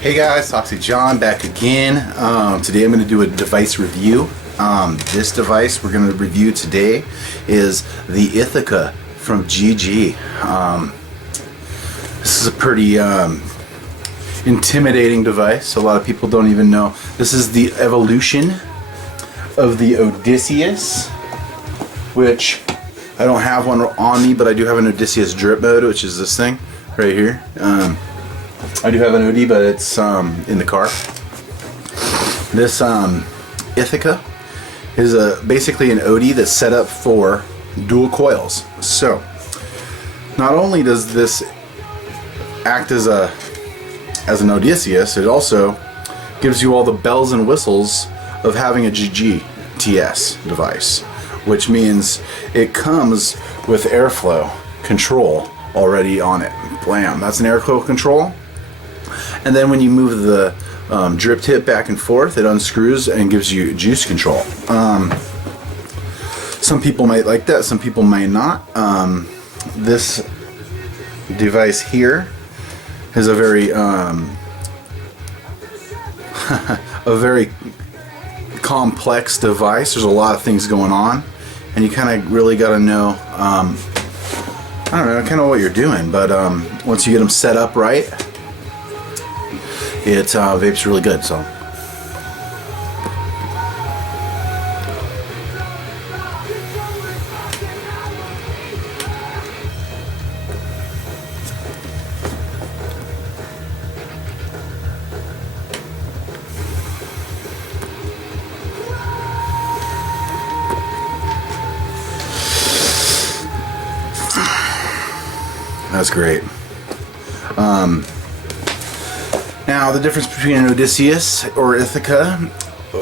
Hey guys, Toxic John back again. Today I'm going to do a device review. This device we're going to review today is the Ithaca from GG. This is a pretty intimidating device. A lot of people don't even know. This is the evolution of the Odysseus, which I don't have one on me, but I do have an Odysseus drip mode, which is this thing right here. I do have an OD, but it's in the car. This Ithaca is basically an OD that's set up for dual coils. So not only does this act as an Odysseus, it also gives you all the bells and whistles of having a GGTS device, which means it comes with airflow control already on it. Blam, that's an airflow control. And then when you move the drip tip back and forth, it unscrews and gives you juice control. Some people might like that, some people might not. This device here is a very a very complex device. There's a lot of things going on, and you kind of really got to know, I don't know, kind of what you're doing. But once you get them set up right, it vapes really good. So that's great. Now the difference between an Odysseus or Ithaca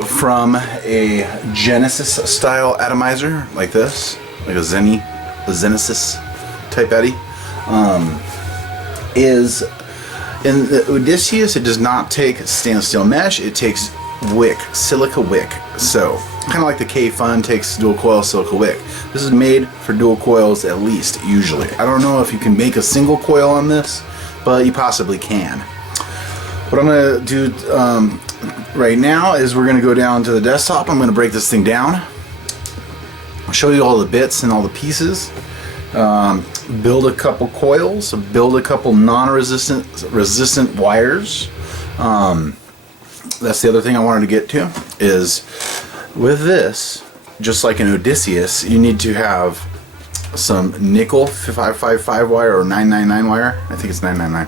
from a Genesis style atomizer like this, like a Genesis type Eddy, is in the Odysseus it does not take stainless steel mesh, it takes wick, silica wick. So kind of like the K-Fun takes dual coil silica wick. This is made for dual coils at least, usually. I don't know if you can make a single coil on this, but you possibly can. What I'm going to do right now is we're going to go down to the desktop. I'm going to break this thing down. I'll show you all the bits and all the pieces. Build a couple coils. Build a couple non-resistant wires. That's the other thing I wanted to get to, is with this, just like an Odysseus, you need to have some nickel 555 wire or 999 wire. I think it's 999.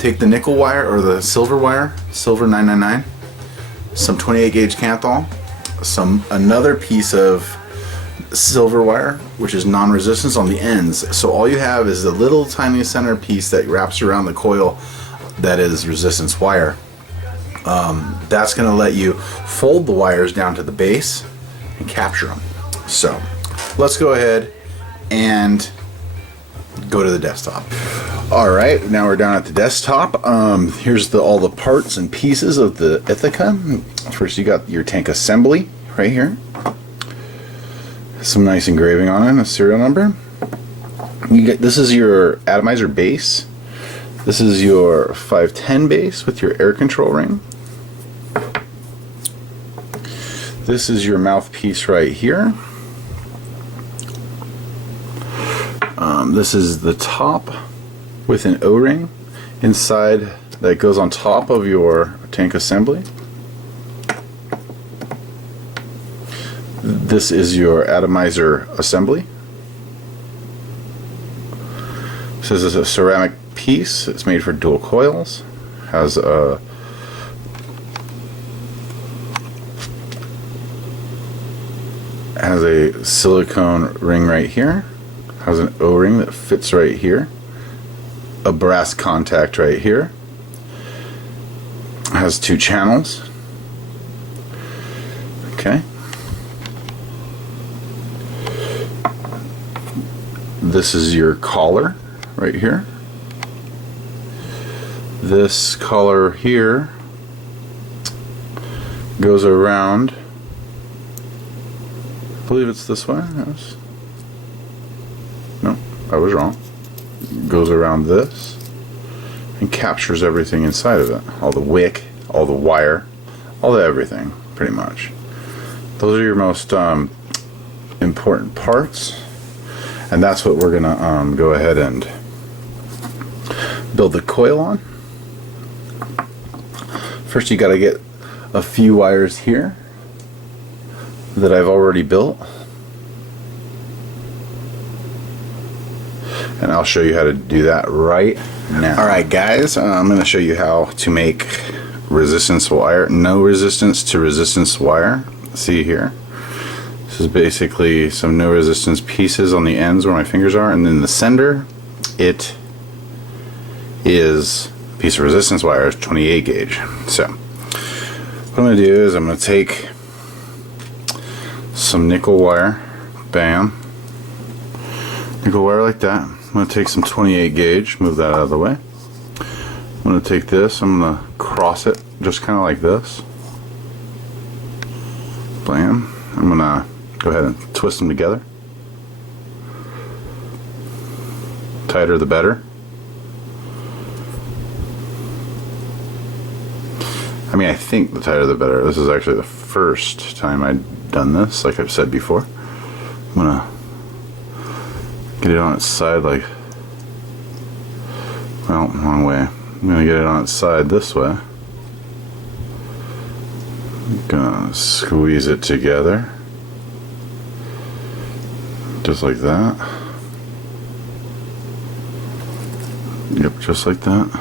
Take the nickel wire or the silver wire, silver 999, some 28 gauge Canthal, another piece of silver wire, which is non-resistance on the ends. So all you have is the little tiny center piece that wraps around the coil that is resistance wire. That's going to let you fold the wires down to the base and capture them. So let's go ahead and go to the desktop. Alright, now we're down at the desktop. Here's all the parts and pieces of the Ithaca. First you got your tank assembly right here. Some nice engraving on it and a serial number. This is your atomizer base. This is your 510 base with your air control ring. This is your mouthpiece right here. This is the top with an O-ring inside that goes on top of your tank assembly. This is your atomizer assembly. This is a ceramic piece. It's made for dual coils. Has a silicone ring right here. Has an O-ring that fits right here. A brass contact right here. Has two channels. Okay. This is your collar right here. This collar here goes around. I believe it's this way. Yes. No, I was wrong. goes around this and captures everything inside of it. All the wick, all the wire, all the everything, pretty much. Those are your most important parts, and that's what we're gonna go ahead and build the coil on. First, you got to get a few wires here that I've already built, and I'll show you how to do that right now. Alright guys, I'm going to show you how to make resistance wire, no resistance to resistance wire. See here, this is basically some no resistance pieces on the ends where my fingers are, and then the sender, it is a piece of resistance wire, 28 gauge. So what I'm going to do is I'm going to take some nickel wire, bam, nickel wire like that. I'm going to take some 28 gauge, move that out of the way. I'm going to take this, I'm going to cross it just kind of like this, bam. I'm going to go ahead and twist them together. Tighter the better. I mean, I think the tighter the better. This is actually the first time I've done this, like I've said before. I'm gonna get it on its side like, well, wrong way. I'm gonna get it on its side this way. I'm gonna squeeze it together. Just like that. Yep, just like that.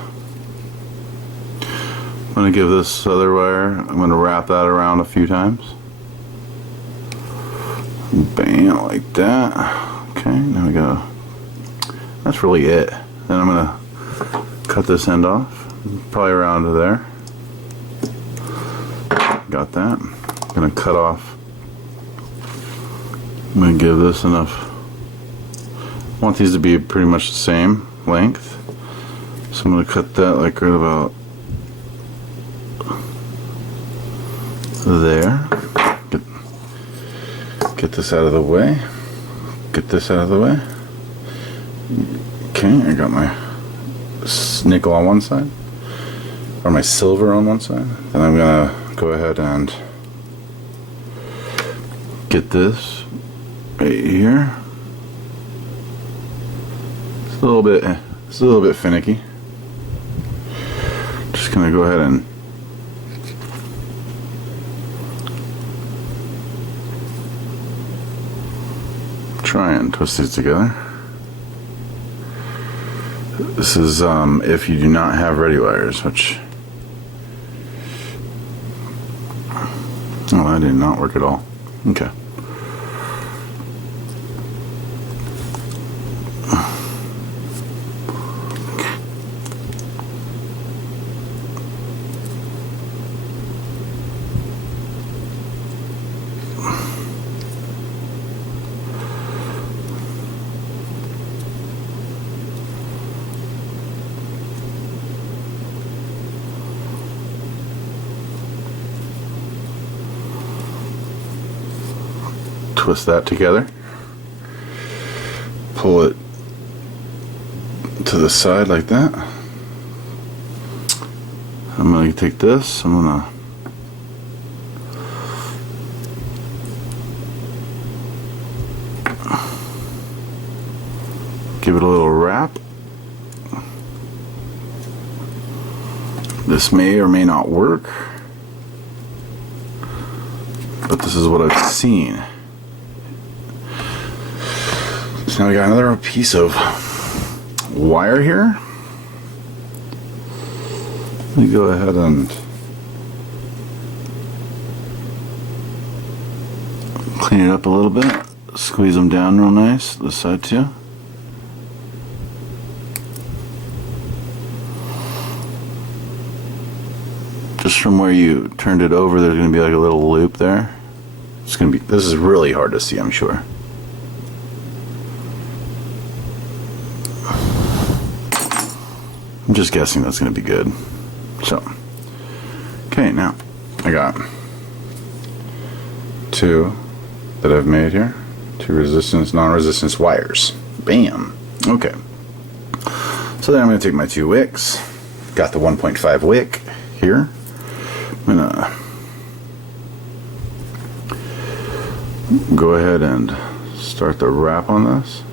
I'm going to give this other wire, I'm going to wrap that around a few times. Bam, like that. Okay, now we go. That's really it. Then I'm going to cut this end off, probably around to there. Got that. I'm going to cut off. I'm going to give this enough. I want these to be pretty much the same length. So I'm going to cut that like right about there. Get this out of the way. Get this out of the way. Okay, I got my nickel on one side, or my silver on one side. Then I'm gonna go ahead and get this right here. It's a little bit finicky. Just gonna go ahead and try and twist these together. This is if you do not have ready wires, which, oh, that did not work at all. Okay. Twist that together, pull it to the side like that. I'm going to take this, I'm going to give it a little wrap. This may or may not work, but this is what I've seen. So now we got another piece of wire here. Let me go ahead and clean it up a little bit. Squeeze them down real nice, this side too. Just from where you turned it over, there's going to be like a little loop there. It's going to be, this is really hard to see, I'm sure. I'm just guessing that's going to be good. So, okay, now I got two that I've made here. Two resistance, non-resistance wires. Bam. Okay. So then I'm going to take my 2 wicks. Got the 1.5 wick here. I'm going to go ahead and start the wrap on this.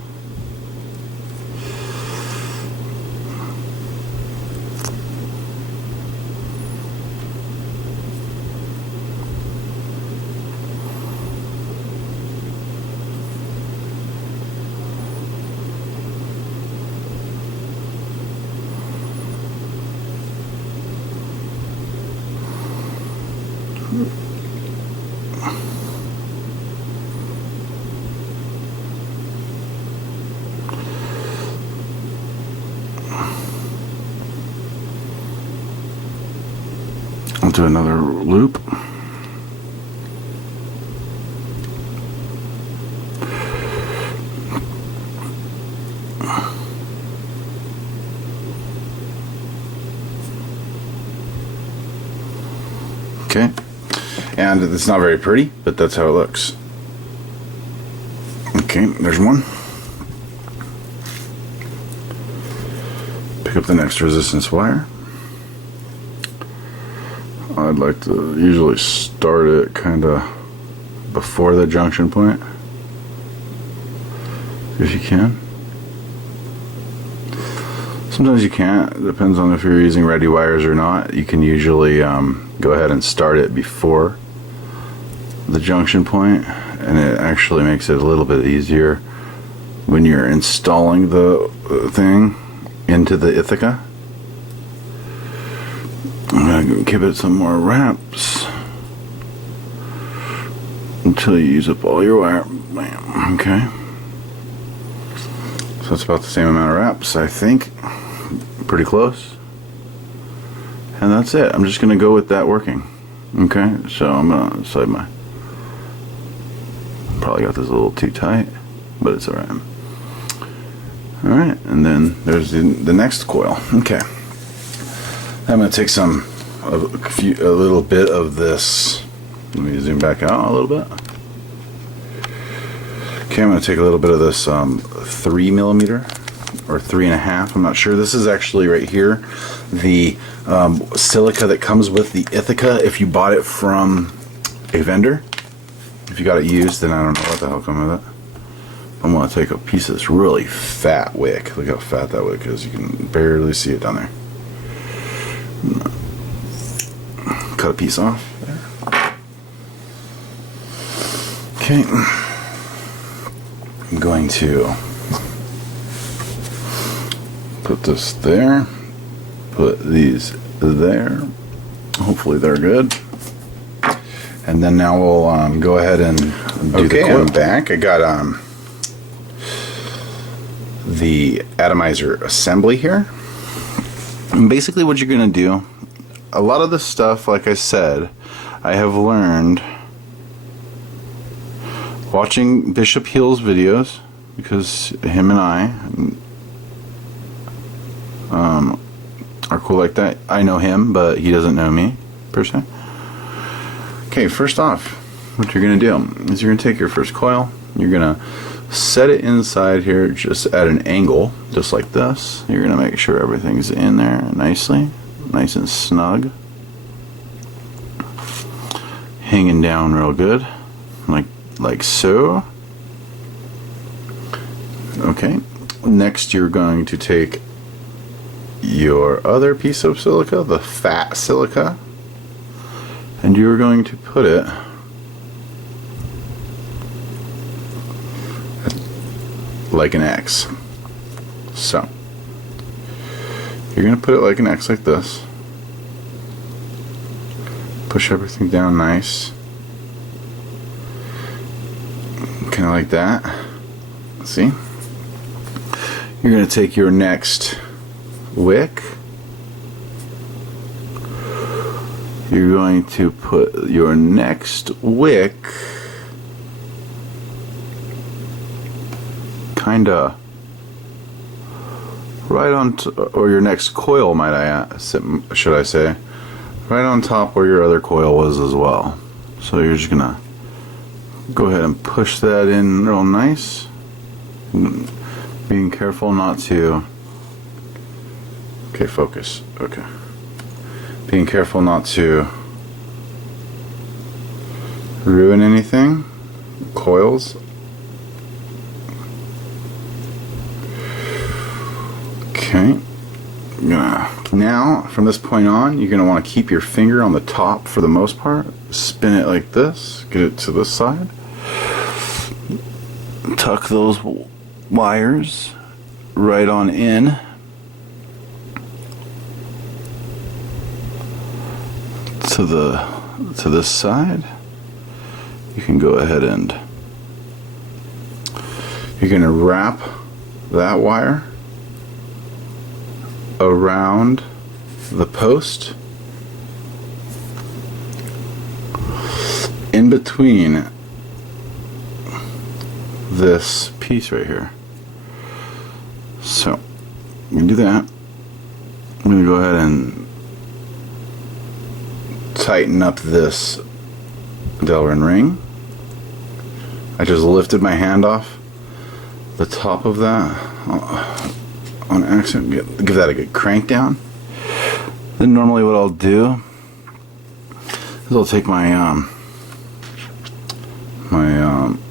I'll do another loop. Okay, and it's not very pretty, but that's how it looks. Okay, there's one. Pick up the next resistance wire. I'd like to usually start it kind of before the junction point, if you can. Sometimes you can't. It depends on if you're using ready wires or not. You can usually go ahead and start it before the junction point, and it actually makes it a little bit easier when you're installing the thing into the Ithaca. I'm going to give it some more wraps until you use up all your wire. Bam. Okay. So it's about the same amount of wraps, I think. Pretty close. And that's it. I'm just going to go with that working. Okay. So I'm going to slide my... Probably got this a little too tight, but it's alright. Alright. And there's the next coil. Okay. I'm going to take a little bit of this. Let me zoom back out a little bit. Okay, I'm going to take a little bit of this 3mm or 3.5. I'm not sure. This is actually right here the silica that comes with the Ithaca. If you bought it from a vendor, if you got it used, then I don't know what the hell come with it. I'm going to take a piece of this really fat wick. Look how fat that wick is. You can barely see it down there. Cut a piece off there. Okay. I'm going to put this there. Put these there. Hopefully they're good. And then now we'll go ahead and do the coil. I'm back. I got the atomizer assembly here. And basically what you're going to do, a lot of this stuff, like I said, I have learned watching Bishop Hill's videos, because him and I are cool like that. I know him, but he doesn't know me, per se. Okay, first off, what you're going to do is you're going to take your first coil, you're going to set it inside here just at an angle, just like this. You're going to make sure everything's in there nicely, nice and snug, hanging down real good, like so. Okay, next you're going to take your other piece of silica, the fat silica, and you're going to put it like an X. So you're going to put it like an X, like this. Push everything down nice, kind of like that. See? You're going to take your next wick. You're going to put your next wick kinda right on, or your next coil, should I say, right on top where your other coil was as well. So you're just gonna go ahead and push that in real nice, being careful not to Okay, focus. Okay. Being careful not to ruin anything. Coils. Okay. Now, from this point on, you're going to want to keep your finger on the top for the most part. Spin it like this. Get it to this side. Tuck those wires right on in. To this side. You can go ahead and you're going to wrap that wire around the post in between this piece right here. So you can do that. I'm going to go ahead and tighten up this Delrin ring. I just lifted my hand off the top of that on accident. Give that a good crank down. Then normally what I'll do is I'll take my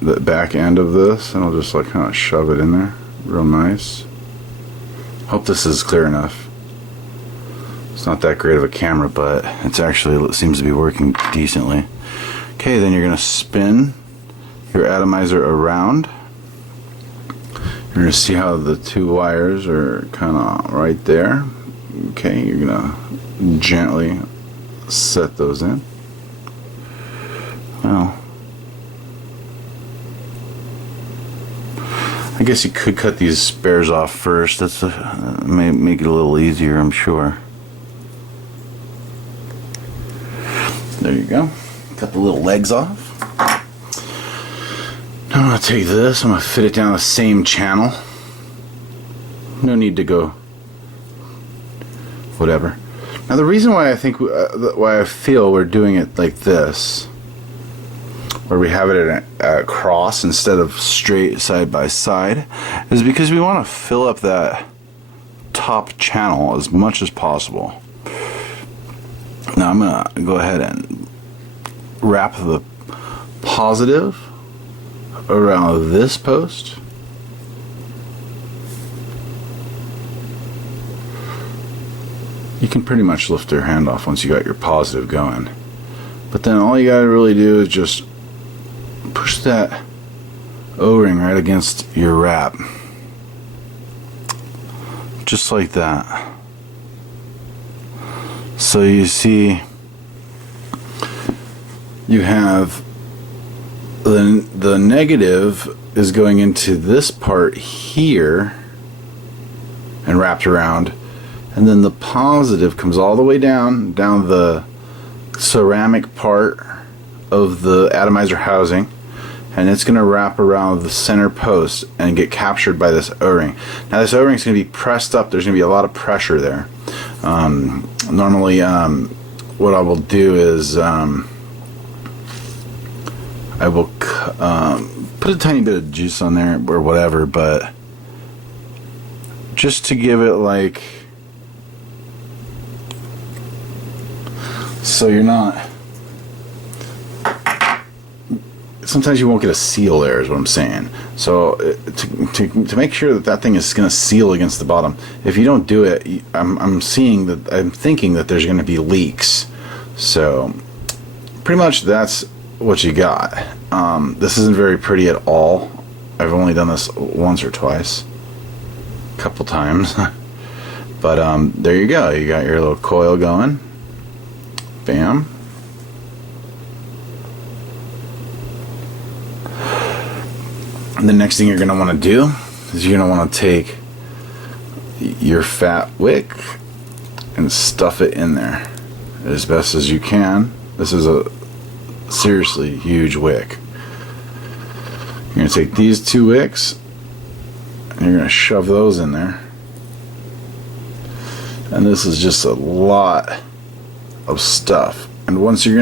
the back end of this and I'll just like kind of shove it in there real nice. Hope this is clear enough. It's not that great of a camera, but it seems to be working decently. Okay, then you're going to spin your atomizer around. You're going to see how the two wires are kind of right there. Okay, you're going to gently set those in. Well, I guess you could cut these spares off first. That's may make it a little easier, I'm sure. There you go. Cut the little legs off. Now I'm going to take this, I'm going to fit it down the same channel. No need to go whatever. Now the reason why I feel we're doing it like this, where we have it at a cross instead of straight side by side, is because we want to fill up that top channel as much as possible. Now I'm going to go ahead and wrap the positive around this post. You can pretty much lift your hand off once you got your positive going. But then all you gotta really do is just push that O-ring right against your wrap. Just like that. So you see you have the negative is going into this part here and wrapped around, and then the positive comes all the way down the ceramic part of the atomizer housing, and it's going to wrap around the center post and get captured by this O-ring. Now this O-ring is going to be pressed up. There's going to be a lot of pressure there. Normally what I will do is I will put a tiny bit of juice on there or whatever, but just to give it like, so you're not, sometimes you won't get a seal there is what I'm saying. So to make sure that thing is going to seal against the bottom, if you don't do it, I'm thinking that there's going to be leaks. So pretty much that's what you got. This isn't very pretty at all. I've only done this once or twice, a couple times. But there you go. You got your little coil going. Bam. And the next thing you're going to want to do is you're going to want to take your fat wick and stuff it in there as best as you can. This is a seriously huge wick. You're going to take these two wicks and you're going to shove those in there. And this is just a lot of stuff. And once you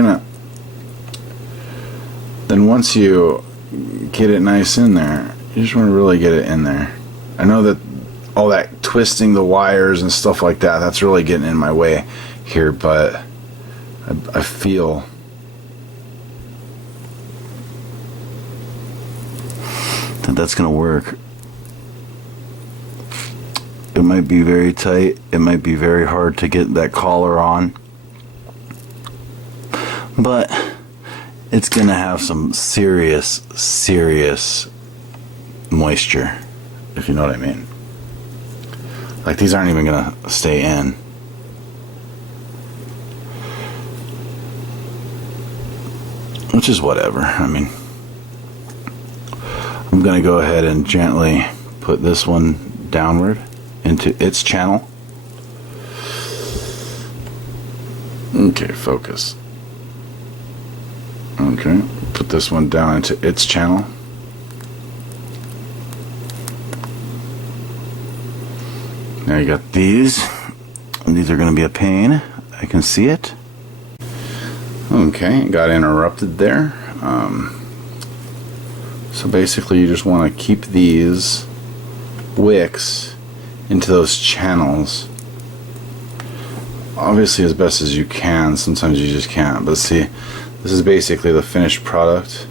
get it nice in there, you just want to really get it in there. I know that all that twisting the wires and stuff like that. That's really getting in my way here, but I feel that that's gonna work. It might be very tight, it might be very hard to get that collar on, but it's gonna have some serious moisture, if you know what I mean. Like, these aren't even gonna stay in. Which is whatever. I mean, I'm gonna go ahead and gently put this one downward into its channel. Okay, focus. Okay, put this one down into its channel. Now you got these, and these are going to be a pain. I can see it. Okay, got interrupted there. So basically you just want to keep these wicks into those channels. Obviously as best as you can, sometimes you just can't, but see, this is basically the finished product,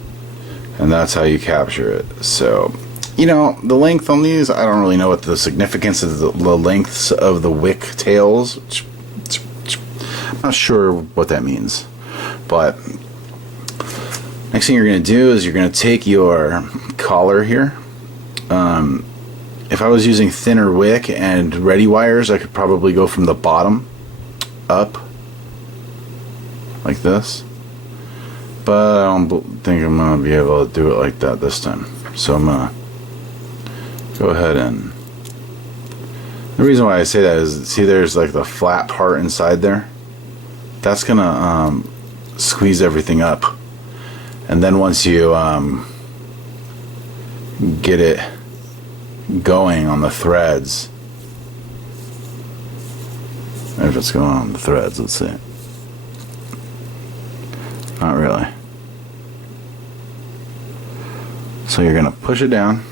and that's how you capture it. So, you know, the length on these, I don't really know what the significance of the lengths of the wick tails. I'm not sure what that means. But next thing you're going to do is you're going to take your collar here. If I was using thinner wick and ready wires, I could probably go from the bottom up like this. But I don't think I'm going to be able to do it like that this time. So I'm going to go ahead and... The reason why I say that is, see, there's like the flat part inside there. That's going to squeeze everything up. And then once you get it going on the threads, if it's going on the threads, let's see. Not really. So you're gonna push it down,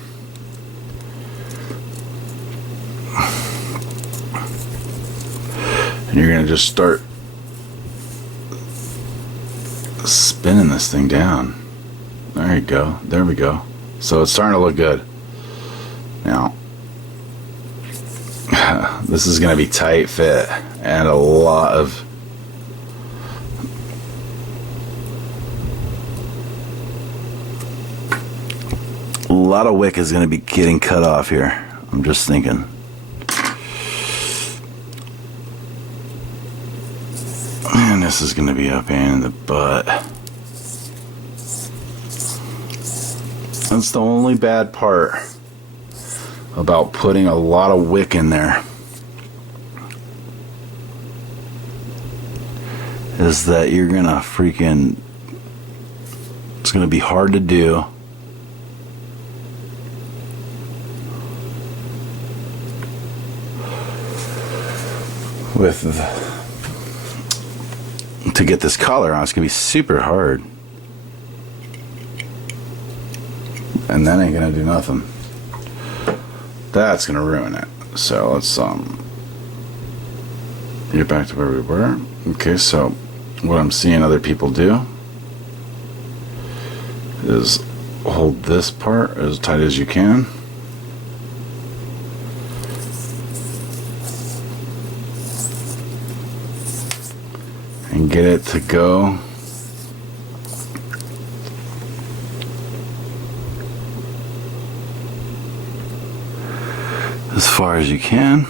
and you're gonna just start spinning this thing down. There you go. There we go. So it's starting to look good. Now, this is going to be tight fit and a lot of wick is going to be getting cut off here. I'm just thinking. And this is going to be a pain in the butt. That's the only bad part about putting a lot of wick in there, is that you're going to freaking... It's going to be hard to do. To get this collar on, it's gonna be super hard, and that ain't gonna do nothing. That's gonna ruin it. So let's get back to where we were. Okay, so what I'm seeing other people do is hold this part as tight as you can. And get it to go as far as you can.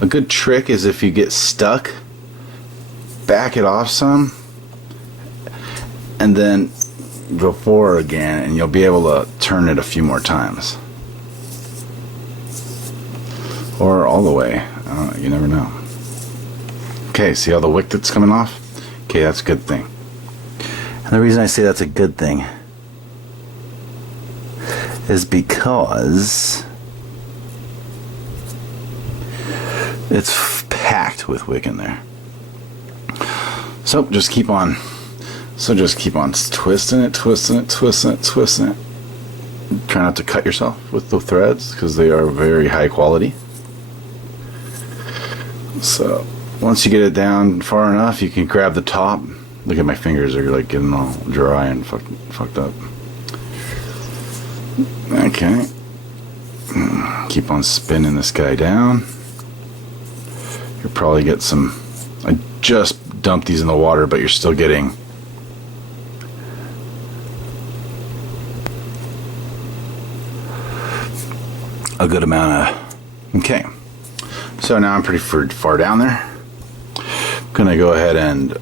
A good trick is, if you get stuck, back it off some and then go forward again, and you'll be able to turn it a few more times. Or all the way. You never know. Okay, see all the wick that's coming off? Okay, that's a good thing. And the reason I say that's a good thing is because it's packed with wick in there. So just keep on So just keep on twisting it, twisting it, twisting it, twisting it. Try not to cut yourself with the threads because they are very high quality. So once you get it down far enough, you can grab the top. Look at my fingers, they're like getting all dry and fucked up. Okay. Keep on spinning this guy down. You'll probably get some, I just dumped these in the water, but you're still getting a good amount of, okay. So now I'm pretty far down there. I'm gonna go ahead and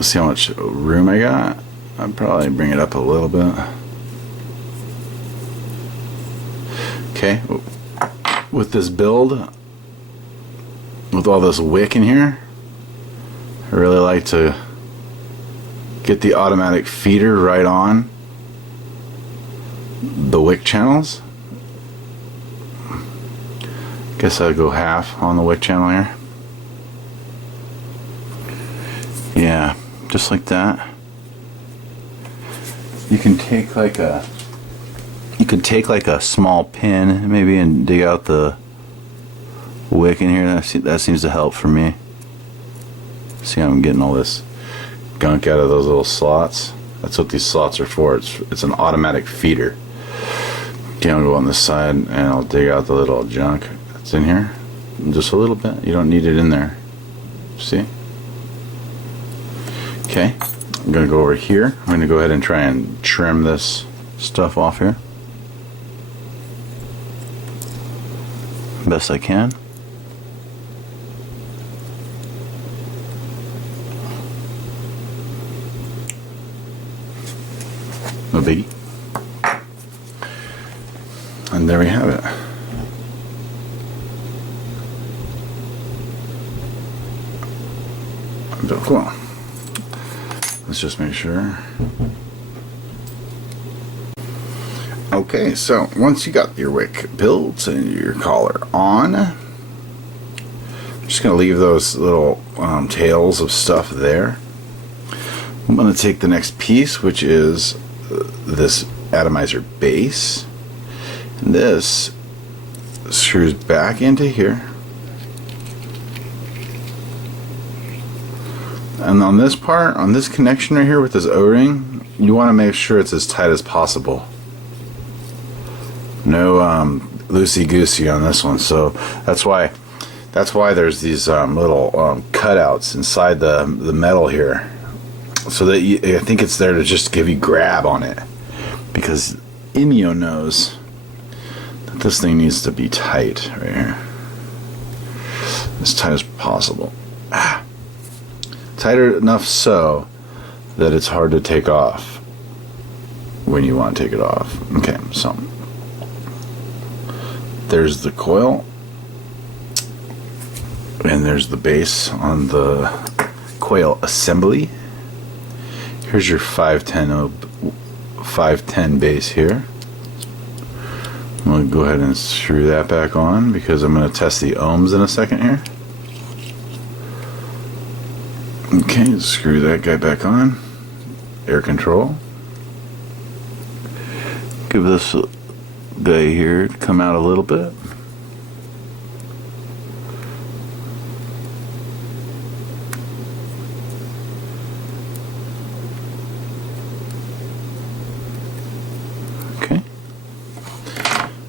see how much room I got. I'll probably bring it up a little bit. Okay, with this build, with all this wick in here, I really like to get the automatic feeder right on the wick channels. Guess I'll go half on the wick channel here. Yeah, just like that. You can take like a small pin maybe and dig out the wick in here. That seems to help for me. See how I'm getting all this gunk out of those little slots? That's what these slots are for. It's an automatic feeder. Okay, I'll go on this side and I'll dig out the little junk that's in here. Just a little bit. You don't need it in there. See? Okay, I'm gonna go over here. I'm gonna go ahead and try and trim this stuff off here best I can. No biggie. And there we have it. Cool. Let's just make sure. Okay, so once you got your wick built and your collar on, I'm just going to leave those little tails of stuff there. I'm going to take the next piece, which is this atomizer base. And this screws back into here. And on this part, on this connection right here with this O-ring, you want to make sure it's as tight as possible. No loosey-goosey on this one. So that's why there's these little cutouts inside the metal here, so that I think it's there to just give you grab on it, because Imio knows that this thing needs to be tight right here, as tight as possible. Tighter enough so that it's hard to take off when you want to take it off. Okay, so there's the coil, and there's the base on the coil assembly. Here's your 510 base here. I'm going to go ahead and screw that back on because I'm going to test the ohms in a second here. Okay, screw that guy back on. Air control. Give this guy here to come out a little bit. Okay.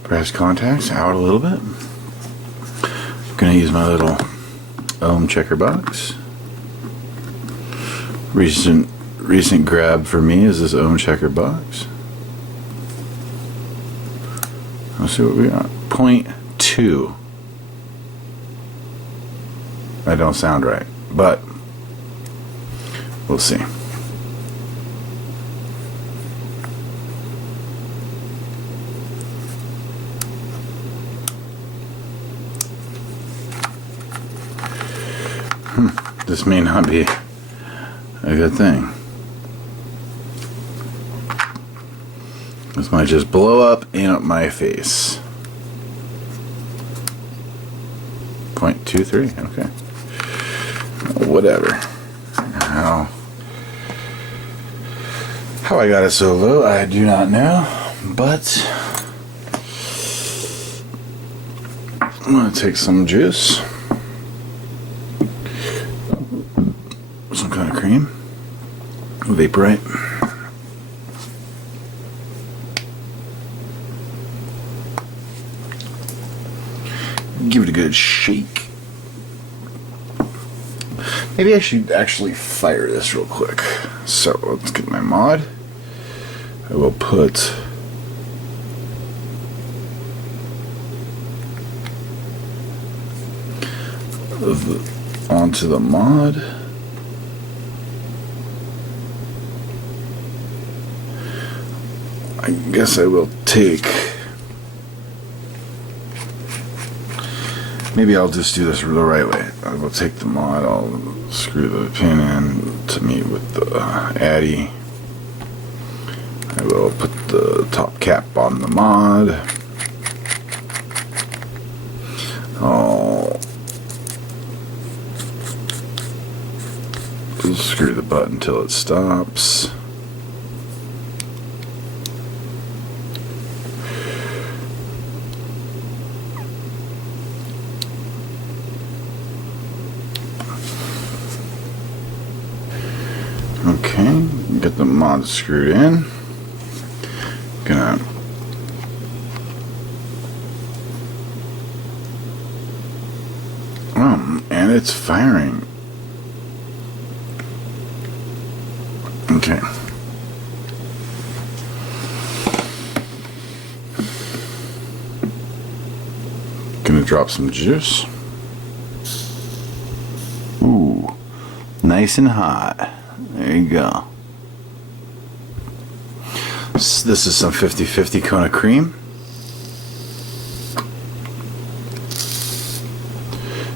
Brass contacts out a little bit. I'm gonna use my little ohm checker box. Recent grab for me is this ohm checker box. Let's see what we got. 0.2. That don't sound right, but we'll see. This may not be a good thing. This might just blow up in my face. 0.23, okay. Whatever. How I got it so low, I do not know, but I'm gonna take some juice, some kind of cream, vaporite. Give it a good shake. Maybe I should actually fire this real quick. So let's get my mod. I will put onto the mod. I guess I will take, maybe I'll just do this the right way. I will take the mod, I'll screw the pin in to meet with the addy. I will put the top cap on the mod. I'll screw the button until it stops. Okay, get the mod screwed in. Gonna and it's firing. Okay. Gonna drop some juice. Ooh, nice and hot. There you go. This is some 50-50 Kona cream.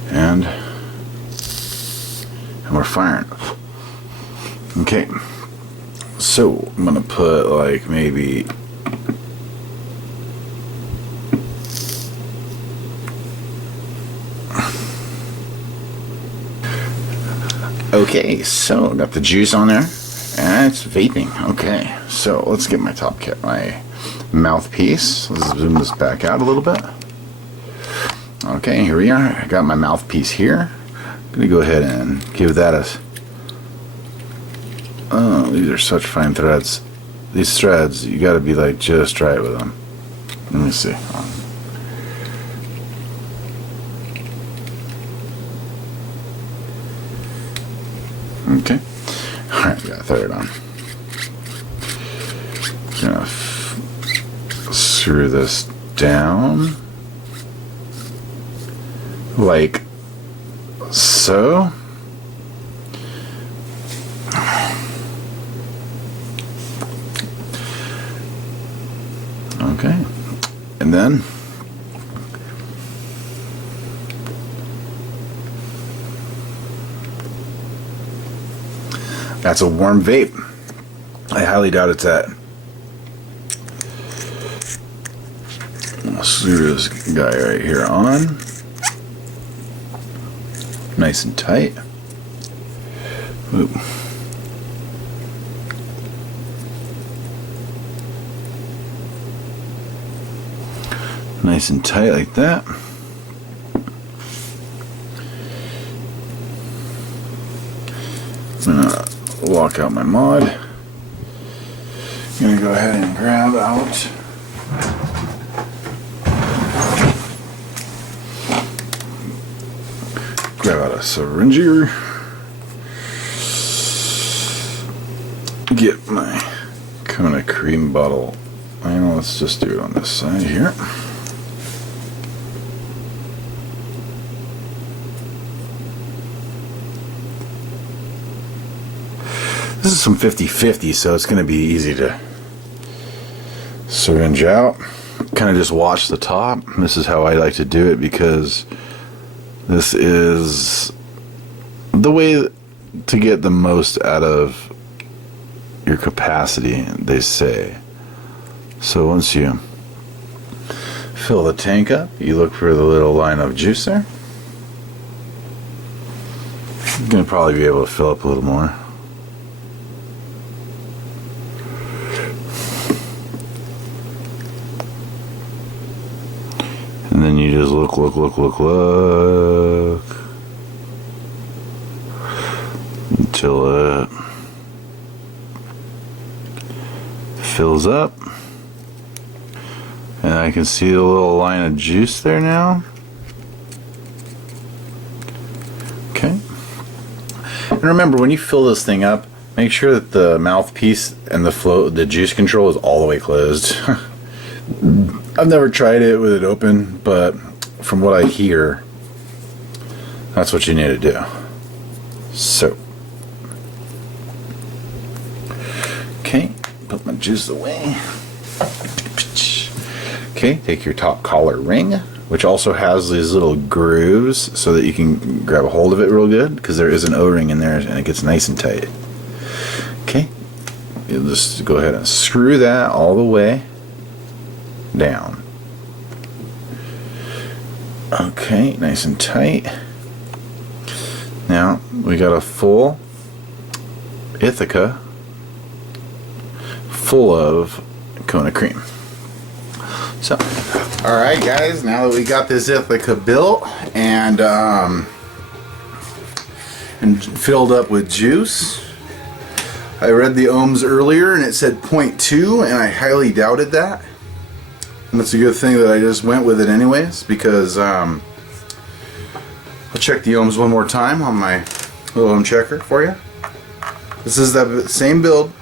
And we're firing. Okay. So I'm gonna put like maybe okay, so I got the juice on there and it's vaping. Okay, so let's get my top cap, my mouthpiece. Let's zoom this back out a little bit. Okay, here we are. I got my mouthpiece here. I'm gonna go ahead and give that a, oh, these are such fine threads. These threads, you gotta be like just right with them. Let me see. Okay. Alright, we got a third on. Gonna screw this down. Like so. Okay. And then that's a warm vape. I highly doubt it's that. I'll screw this guy right here on. Nice and tight. Oop. Nice and tight like that. I'm gonna walk out my mod. I'm gonna go ahead and grab out a syringer. Get my Kona cream bottle. And let's just do it on this side here. This is some 50-50, so it's going to be easy to syringe out. Kind of just watch the top. This is how I like to do it because this is the way to get the most out of your capacity, they say. So once you fill the tank up, you look for the little line of juice there. You're going to probably be able to fill up a little more. just look until it fills up, and I can see a little line of juice there now. Okay, and remember, when you fill this thing up, make sure that the mouthpiece and the juice control is all the way closed. I've never tried it with it open, but from what I hear, that's what you need to do. So, okay, put my juice away. Okay, take your top collar ring, which also has these little grooves so that you can grab a hold of it real good, because there is an O-ring in there and it gets nice and tight. Okay, you'll just go ahead and screw that all the way down. Okay, nice and tight. Now we got a full Ithaca full of Kona cream. So, alright guys, now that we got this Ithaca built and filled up with juice, I read the ohms earlier and it said 0.2, and I highly doubted that. And it's a good thing that I just went with it anyways, because I'll check the ohms one more time on my little ohm checker for you. This is that same build.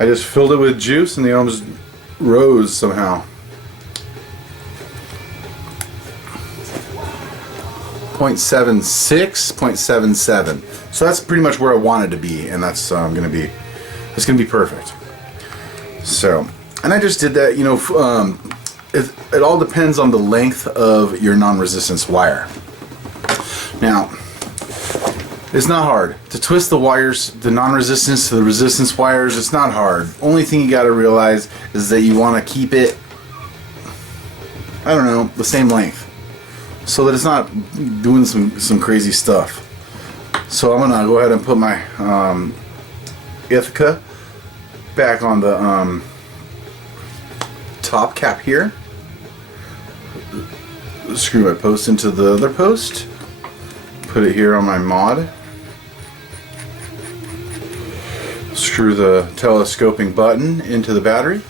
I just filled it with juice and the ohms rose somehow. 0.76, 0.77. So that's pretty much where I wanted to be, and that's gonna be perfect. So, and I just did that, you know, it all depends on the length of your non-resistance wire. Now, it's not hard to twist the wires, the non-resistance to the resistance wires. It's not hard. Only thing you got to realize is that you want to keep it, I don't know, the same length, so that it's not doing some crazy stuff. So I'm gonna go ahead and put my Ithaca back on the top cap here. Screw my post into the other post. Put it here on my mod. Screw the telescoping button into the battery.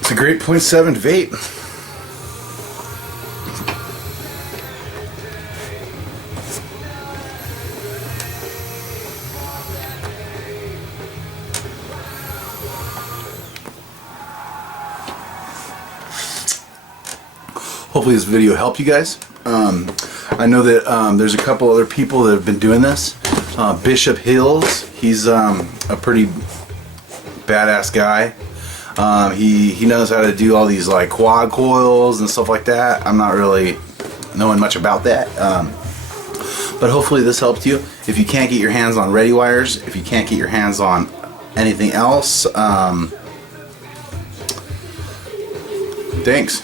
It's a great 0.7 vape. Hopefully this video helped you guys. I know that there's a couple other people that have been doing this. Bishop Hills, he's a pretty badass guy. He knows how to do all these like quad coils and stuff like that. I'm not really knowing much about that, but hopefully this helped you. If you can't get your hands on ready wires, if you can't get your hands on anything else, thanks.